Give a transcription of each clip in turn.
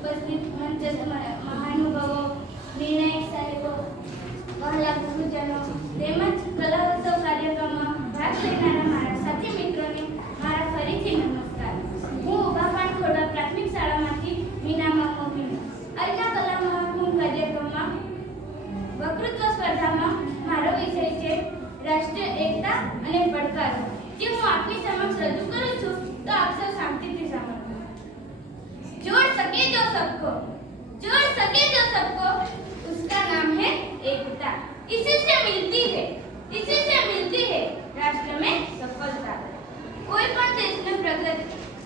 ઉપસ્થિત મંચ મહાનુભાવો, નિર્ણાયક સાહેબો, વહાલા ગુરુજનો તેમજ કલા ઉત્સવ કાર્યક્રમમાં ભાગ લેનારા મારા સાથી મિત્રોને મારા ફરીથી નમસ્કાર. હું ઉભાપાણ ખોડા પ્રાથમિક શાળામાંથી મીના મોહન. આજના કલા મહાકુંભ કાર્યક્રમમાં વક્તૃત્વ સ્પર્ધામાં મારો વિષય છે રાષ્ટ્રીય એકતા અને પડકારો, જે હું આપની સમક્ષ રજૂ કરું છું, તો આપ સૌ શાંતિથી સાંભળો. जोड़ सके जो सबको, उसका नाम है एकता. इसी से मिलती है राष्ट्र में सफलता. कोई पण देशનો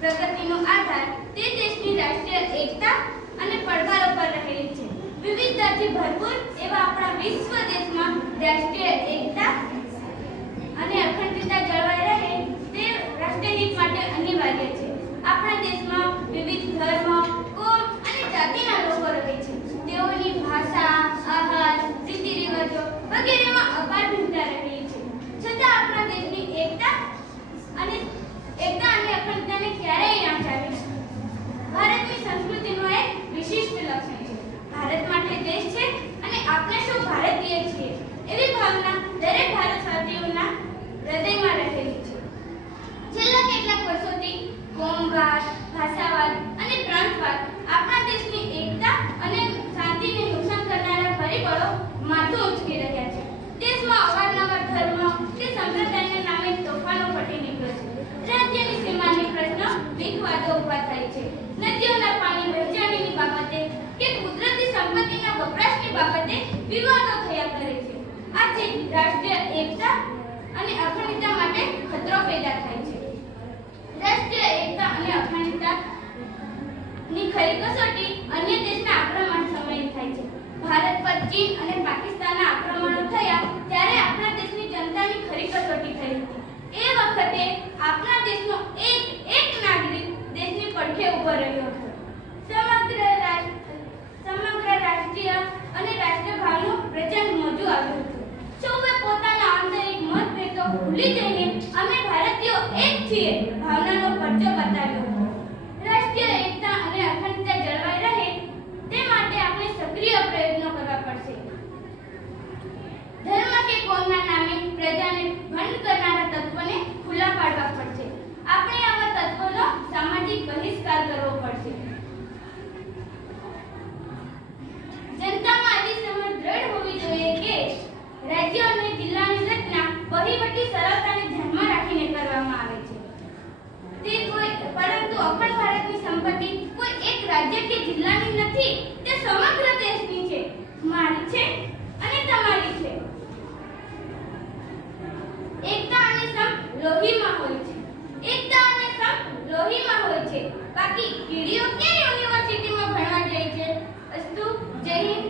પ્રગતિનો આધાર તે દેશની રાષ્ટ્રીય એકતા અને પડકારો પર રહેલી છે. વિવિધતાથી ભરપૂર એવા આપણા વિશ્વ દેશમાં રાષ્ટ્રીય એકતા અને અખંડિતતા જળવાઈ રહે તે રાષ્ટ્રીય હિત માટે અનિવાર્ય છે. આપણા દેશમાં વિવિધ ધર્મ, કોમ અને જાતિના લોકો રહે છે. તેઓની ભાષા, આહાર, રીતિ રિવાજો વગેરેમાં અપાર ભિન્નતા રહેલી છે. છતાં આપણા દેશની એકતા અને અખંડતાને ક્યારેય આંચ આવી નથી. ભારતની સંસ્કૃતિનું એક વિશિષ્ટ લક્ષણ છે. ભારત માટે દેશ છે અને આપણે સૌ ભારતીય છીએ એવી ભાવના દરેક ભારતવાસીઓના હૃદયમાં રહેલી છે. છેલ્લા કેટલાક વર્ષોથી કોમવાદ, ભાષાવાદ અને પ્રાંતવાદ આપણા દેશની એકતા અને શાંતિને નુકસાન કરનારા પરિબળો માથું ઉંચકી રહ્યા છે. દેશમાં અવારનવાર ધર્મ કે સંપ્રદાયના નામે તોફાનો ફાટી નીકળે છે. રાજ્યની સીમાની પ્રશ્નો વિખવાદો ઊભા થાય છે. નદીઓના પાણી વહેંચણીની બાબતે કે કુદરતી સંપત્તિના વપરાશની બાબતે વિવાદો થયા કરે છે. આથી રાષ્ટ્રીય એકતા અને અખંડિતતા માટે ખતરો પેદા થાય છે. રાષ્ટ્રીય એકતા અને અખંડિતતા ની ખરી કસોટી અન્ય દેશના આક્રમણ સમયે થાય છે. ભારત પર ચીન અને પાકિસ્તાનના આક્રમણો થયા ત્યારે આપણા દેશની જનતાની ખરી કસોટી થઈ હતી. એ વખતે આપણા દેશનો એક નાગરિક દેશની પડખે ઊભો રહ્યો હતો. સમગ્ર રાષ્ટ્રીય અને રાષ્ટ્રભાવનું પ્રચંડ મોજું આવ્યું હતું. સૌએ પોતાના આંતરિક મતભેદો ભૂલી જઈને અમે ભારતીયો એક છીએ ભાવનાનો પરચો બતાવ્યો હતો. રાષ્ટ્રીય એકતા અને અખંડિતતા જળવાઈ રહે તે માટે આપણે સક્રિય પ્રયત્નો કરવા પડશે. ધર્મ કે કોમના નામે પ્રજાને ભંડ કરનારા તત્વોને ખુલ્લા પાડવા પડશે. આપણે આવા તત્વોનો સામાજિક બહિષ્કાર કરવો પડશે. જનતામાં આવી સમજ દ્રઢ હોવી જોઈએ કે રાજ્ય અને જિલ્લાની રચના વહીવટી સરળતાને ધ્યાનમાં રાખીને કરવામાં આવે છે. પરંતુ અખંડ ભારતની સંપત્તિ કોઈ એક રાજ્ય કે જિલ્લાની નથી, તે સમગ્ર દેશની છે, મારી છે અને તમારી છે. એકતા અને સમ લોહીમાં હોય છે. બાકી કીડીઓ ક્યાં યુનિવર્સિટીમાં ભણવા જાય છે? અસ્તુ, જય હિન્દ.